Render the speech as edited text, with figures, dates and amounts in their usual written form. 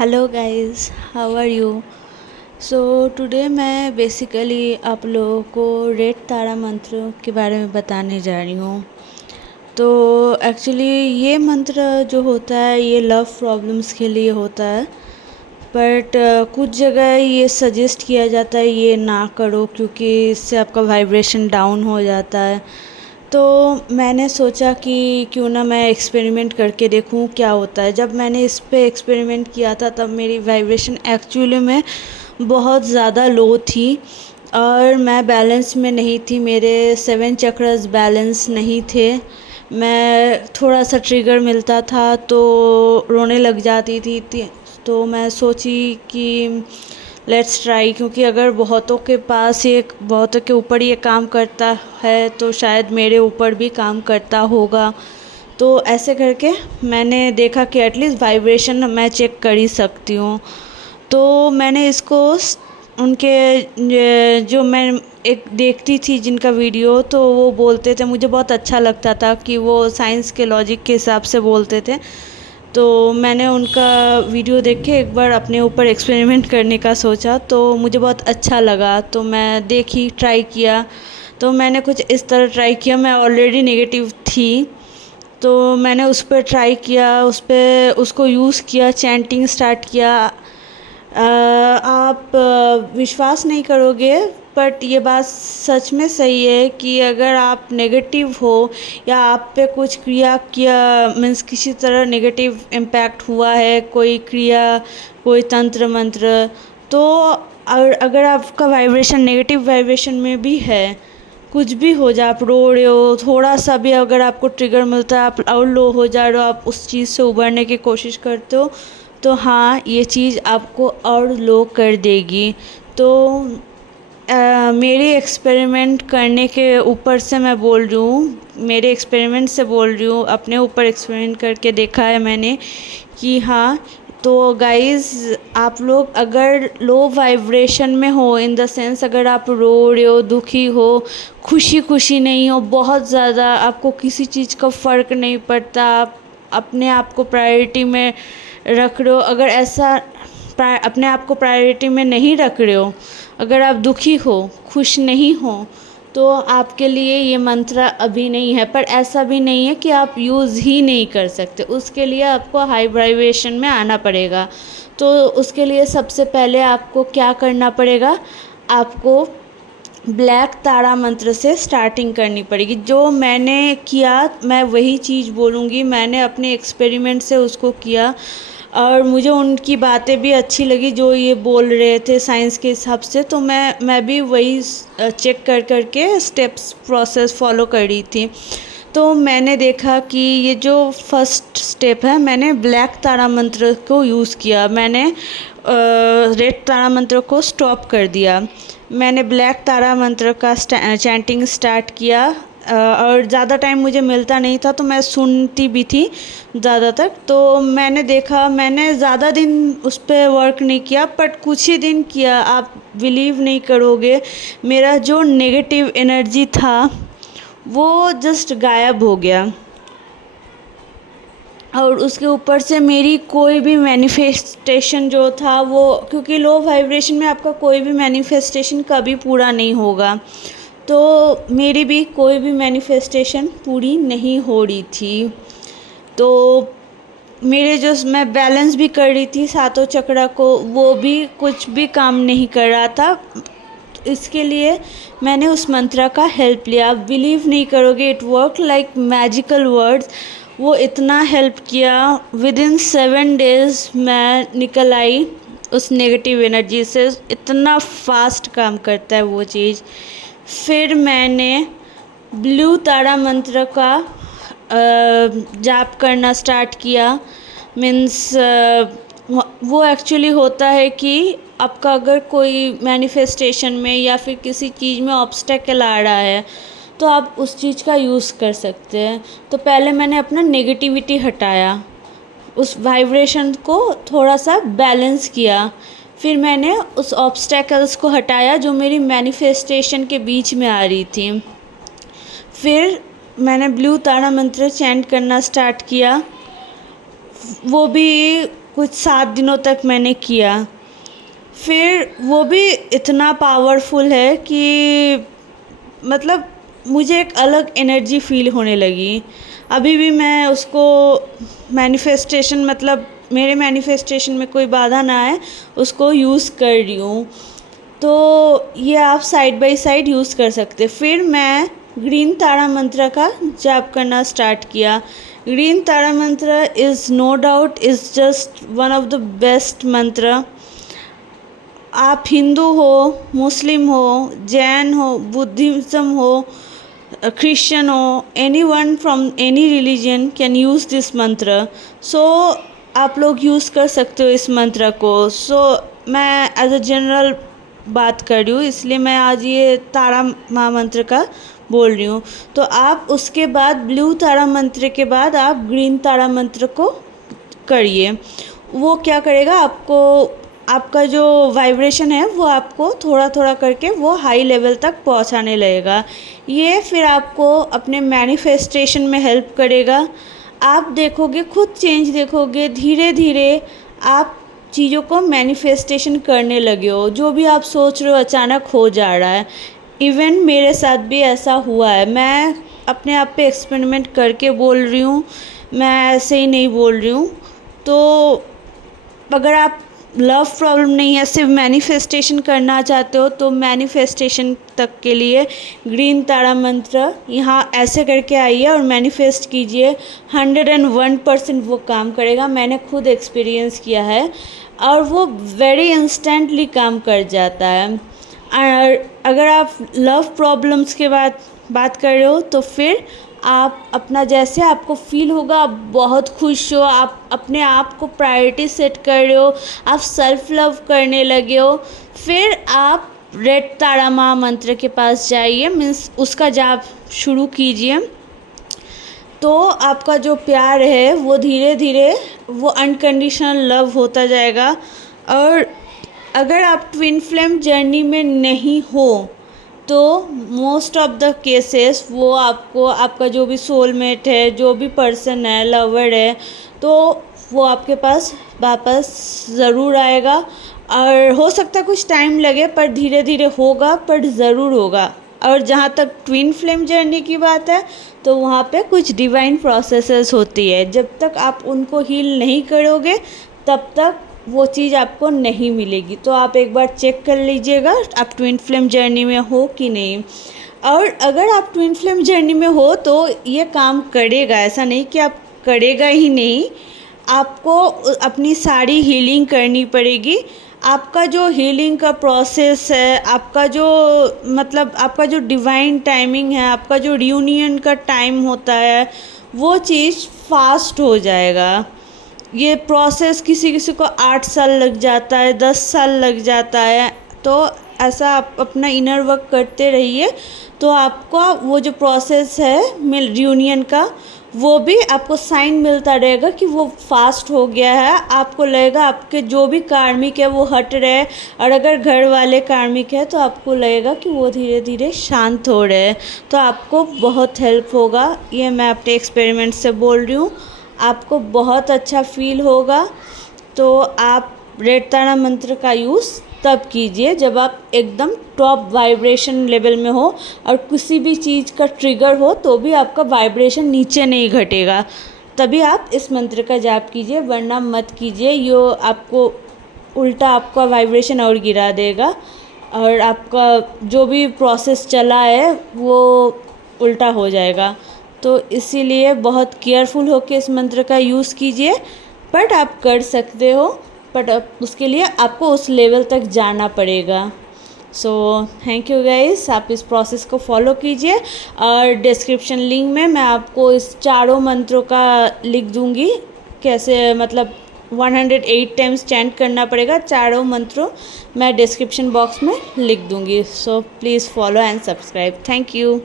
Hello guys, how are you. So today मैं basically आप लोगों को रेड तारा मंत्र के बारे में बताने जा रही हूँ। तो एक्चुअली ये मंत्र जो होता है ये लव प्रॉब्लम्स के लिए होता है, बट कुछ जगह ये सजेस्ट किया जाता है ये ना करो क्योंकि इससे आपका वाइब्रेशन डाउन हो जाता है। तो मैंने सोचा कि क्यों ना मैं एक्सपेरिमेंट करके देखूं क्या होता है। जब मैंने इस पे एक्सपेरिमेंट किया था तब मेरी वाइब्रेशन एक्चुअली में बहुत ज़्यादा लो थी और मैं बैलेंस में नहीं थी। मेरे 7 चक्रस बैलेंस नहीं थे। मैं थोड़ा सा ट्रिगर मिलता था तो रोने लग जाती थी। तो मैं सोची कि लेट्स ट्राई, क्योंकि अगर बहुतों के पास ये बहुतों के ऊपर ये काम करता है तो शायद मेरे ऊपर भी काम करता होगा। तो ऐसे करके मैंने देखा कि एटलीस्ट वाइब्रेशन मैं चेक कर ही सकती हूँ। तो मैंने इसको उनके जो मैं एक देखती थी जिनका वीडियो, तो वो बोलते थे, मुझे बहुत अच्छा लगता था कि वो साइंस के लॉजिक के हिसाब से बोलते थे। तो मैंने उनका वीडियो देख के एक बार अपने ऊपर एक्सपेरिमेंट करने का सोचा, तो मुझे बहुत अच्छा लगा। तो मैं देखी, ट्राई किया। तो मैंने कुछ इस तरह ट्राई किया। मैं ऑलरेडी नेगेटिव थी तो मैंने उस पर ट्राई किया, उसको यूज़ किया, चैंटिंग स्टार्ट किया। आप विश्वास नहीं करोगे, बट ये बात सच में सही है कि अगर आप नेगेटिव हो या आप पे कुछ क्रिया किया, मीन्स किसी तरह नेगेटिव इम्पैक्ट हुआ है, कोई क्रिया, कोई तंत्र मंत्र, तो अगर आपका वाइब्रेशन नेगेटिव वाइब्रेशन में भी है, कुछ भी हो जाए, आप रो रहे हो, थोड़ा सा भी अगर आपको ट्रिगर मिलता है, आप और लो हो जा रहे हो, आप उस चीज़ से उबरने की कोशिश करते हो, तो हाँ, ये चीज़ आपको और लो कर देगी। तो मेरी एक्सपेरिमेंट करने के ऊपर से मैं बोल रही हूँ, मेरे एक्सपेरिमेंट से बोल रही हूँ, अपने ऊपर एक्सपेरिमेंट करके देखा है मैंने कि हाँ। तो गाइज़, आप लोग अगर लो वाइब्रेशन में हो, इन द सेंस अगर आप रो रहे हो, दुखी हो, खुशी खुशी नहीं हो, बहुत ज़्यादा आपको किसी चीज़ का फ़र्क नहीं पड़ता, आप अपने आप को प्रायोरिटी में रख रहे हो, अगर ऐसा अपने आप को प्रायोरिटी में नहीं रख रहे हो, अगर आप दुखी हो, खुश नहीं हो, तो आपके लिए ये मंत्र अभी नहीं है। पर ऐसा भी नहीं है कि आप यूज़ ही नहीं कर सकते, उसके लिए आपको हाई वाइब्रेशन में आना पड़ेगा। तो उसके लिए सबसे पहले आपको क्या करना पड़ेगा, आपको ब्लैक तारा मंत्र से स्टार्टिंग करनी पड़ेगी। जो मैंने किया मैं वही चीज़ बोलूँगी, मैंने अपने एक्सपेरिमेंट से उसको किया और मुझे उनकी बातें भी अच्छी लगी जो ये बोल रहे थे साइंस के हिसाब से। तो मैं भी वही चेक कर के स्टेप्स प्रोसेस फॉलो कर रही थी। तो मैंने देखा कि ये जो फर्स्ट स्टेप है, मैंने ब्लैक तारा मंत्र को यूज़ किया, मैंने रेड तारा मंत्र को स्टॉप कर दिया। मैंने ब्लैक तारा मंत्र का चैंटिंग स्टार्ट किया और ज़्यादा टाइम मुझे मिलता नहीं था तो मैं सुनती भी थी ज़्यादातर। तो मैंने देखा, मैंने ज़्यादा दिन उस पर वर्क नहीं किया, बट कुछ ही दिन किया, आप बिलीव नहीं करोगे, मेरा जो नेगेटिव एनर्जी था वो जस्ट गायब हो गया। और उसके ऊपर से मेरी कोई भी मैनिफेस्टेशन जो था वो, क्योंकि लो वाइब्रेशन में आपका कोई भी मैनिफेस्टेशन कभी पूरा नहीं होगा, तो मेरी भी कोई भी मैनिफेस्टेशन पूरी नहीं हो रही थी। तो मेरे जो मैं बैलेंस भी कर रही थी सातों चक्रा को, वो भी कुछ भी काम नहीं कर रहा था। इसके लिए मैंने उस मंत्र का हेल्प लिया। आप बिलीव नहीं करोगे, it work like magical words. वो इतना हेल्प किया, विद इन 7 डेज़ मैं निकल आई उस नेगेटिव एनर्जी से। इतना फास्ट काम करता है वो चीज़। फिर मैंने ब्लू तारा मंत्र का जाप करना स्टार्ट किया। मीन्स वो एक्चुअली होता है कि आपका अगर कोई मैनिफेस्टेशन में या फिर किसी चीज़ में ऑब्स्टेकल आ रहा है तो आप उस चीज़ का यूज़ कर सकते हैं। तो पहले मैंने अपना नेगेटिविटी हटाया, उस वाइब्रेशन को थोड़ा सा बैलेंस किया। फिर मैंने उस ऑब्स्टेकल्स को हटाया जो मेरी मैनिफेस्टेशन के बीच में आ रही थी। फिर मैंने ब्लू तारा मंत्र चैंट करना स्टार्ट किया। वो भी कुछ 7 दिनों तक मैंने किया। फिर वो भी इतना पावरफुल है कि मतलब मुझे एक अलग एनर्जी फ़ील होने लगी। अभी भी मैं उसको मैनिफेस्टेशन मतलब मेरे मैनिफेस्टेशन में कोई बाधा ना आए उसको यूज़ कर रही हूँ। तो ये आप साइड बाय साइड यूज़ कर सकते। फिर मैं ग्रीन तारा मंत्र का जाप करना स्टार्ट किया। Green Tara mantra is no doubt is just one of the best mantra. आप हिंदू हो, मुस्लिम हो, जैन हो, बुद्धिज़्म हो, क्रिश्चियन हो, anyone from any religion can use this मंत्र। सो आप लोग यूज़ कर सकते हो इस मंत्र को। मैं एज अ जनरल बात कर रही हूँ, इसलिए मैं आज ये तारा महामंत्र का बोल रही हूँ। तो आप उसके बाद ब्लू तारा मंत्र के बाद आप ग्रीन तारा मंत्र को करिए। वो क्या करेगा, आपका जो वाइब्रेशन है वो आपको थोड़ा थोड़ा करके वो हाई लेवल तक पहुंचाने लगेगा। ये फिर आपको अपने मैनिफेस्टेशन में हेल्प करेगा। आप देखोगे, खुद चेंज देखोगे, धीरे धीरे आप चीज़ों को मैनिफेस्टेशन करने लगे हो। जो भी आप सोच रहे हो अचानक हो जा रहा है। इवन मेरे साथ भी ऐसा हुआ है। मैं अपने आप पे एक्सपेरिमेंट करके बोल रही हूँ, मैं ऐसे ही नहीं बोल रही हूँ। तो अगर आप लव प्रॉब्लम नहीं है, सिर्फ मैनिफेस्टेशन करना चाहते हो, तो मैनिफेस्टेशन तक के लिए ग्रीन तारा मंत्र यहाँ ऐसे करके आइए और मैनिफेस्ट कीजिए। 101% वो काम करेगा। मैंने खुद एक्सपीरियंस किया है और वो वेरी इंस्टेंटली काम कर जाता है। और अगर आप लव प्रॉब्लम्स के बात कर रहे हो तो फिर आप अपना जैसे आपको फील होगा, आप बहुत खुश हो, आप अपने आप को प्रायोरिटी सेट कर रहे हो, आप सेल्फ लव करने लगे हो, फिर आप रेड तारा महामंत्र के पास जाइए, मीन्स उसका जाप शुरू कीजिए। तो आपका जो प्यार है वो धीरे धीरे वो अनकंडीशनल लव होता जाएगा। और अगर आप ट्विन फ्लेम जर्नी में नहीं हो तो मोस्ट ऑफ द केसेस वो आपका जो भी सोलमेट है, जो भी पर्सन है, लवर है, तो वो आपके पास वापस ज़रूर आएगा। और हो सकता है कुछ टाइम लगे, पर धीरे धीरे होगा, पर ज़रूर होगा। और जहाँ तक ट्विन फ्लेम जर्नी की बात है तो वहाँ पे कुछ डिवाइन प्रोसेसेस होती है। जब तक आप उनको हील नहीं करोगे तब तक वो चीज़ आपको नहीं मिलेगी। तो आप एक बार चेक कर लीजिएगा आप ट्विन फ्लेम जर्नी में हो कि नहीं। और अगर आप ट्विन फ्लेम जर्नी में हो तो ये काम करेगा, ऐसा नहीं कि आप करेगा ही नहीं। आपको अपनी सारी हीलिंग करनी पड़ेगी। आपका जो हीलिंग का प्रोसेस है, आपका जो डिवाइन टाइमिंग है, आपका जो रियूनियन का टाइम होता है, वो चीज़ फास्ट हो जाएगा। ये प्रोसेस किसी किसी को 8 साल लग जाता है, 10 साल लग जाता है। तो ऐसा आप अपना इनर वर्क करते रहिए, तो आपका वो जो प्रोसेस है रियूनियन का, वो भी आपको साइन मिलता रहेगा कि वो फास्ट हो गया है। आपको लगेगा आपके जो भी कार्मिक है वो हट रहे, और अगर घर वाले कार्मिक है तो आपको लगेगा कि वो धीरे धीरे शांत हो रहे हैं। तो आपको बहुत हेल्प होगा। ये मैं अपने एक्सपेरिमेंट से बोल रही हूँ, आपको बहुत अच्छा फील होगा। तो आप रेड तारा मंत्र का यूज़ तब कीजिए जब आप एकदम टॉप वाइब्रेशन लेवल में हो और किसी भी चीज़ का ट्रिगर हो तो भी आपका वाइब्रेशन नीचे नहीं घटेगा, तभी आप इस मंत्र का जाप कीजिए, वरना मत कीजिए। यो आपको उल्टा आपका वाइब्रेशन और गिरा देगा और आपका जो भी प्रोसेस चला है वो उल्टा हो जाएगा। तो इसीलिए बहुत केयरफुल होकर इस मंत्र का यूज़ कीजिए। बट आप कर सकते हो, बट उसके लिए आपको उस लेवल तक जाना पड़ेगा। सो थैंक यू गाइस, आप इस प्रोसेस को फॉलो कीजिए। और डिस्क्रिप्शन लिंक में मैं आपको इस चारों मंत्रों का लिख दूँगी, कैसे 108 टाइम्स चैंट करना पड़ेगा। चारों मंत्रों मैं डिस्क्रिप्शन बॉक्स में लिख दूँगी। So please follow and subscribe. Thank you.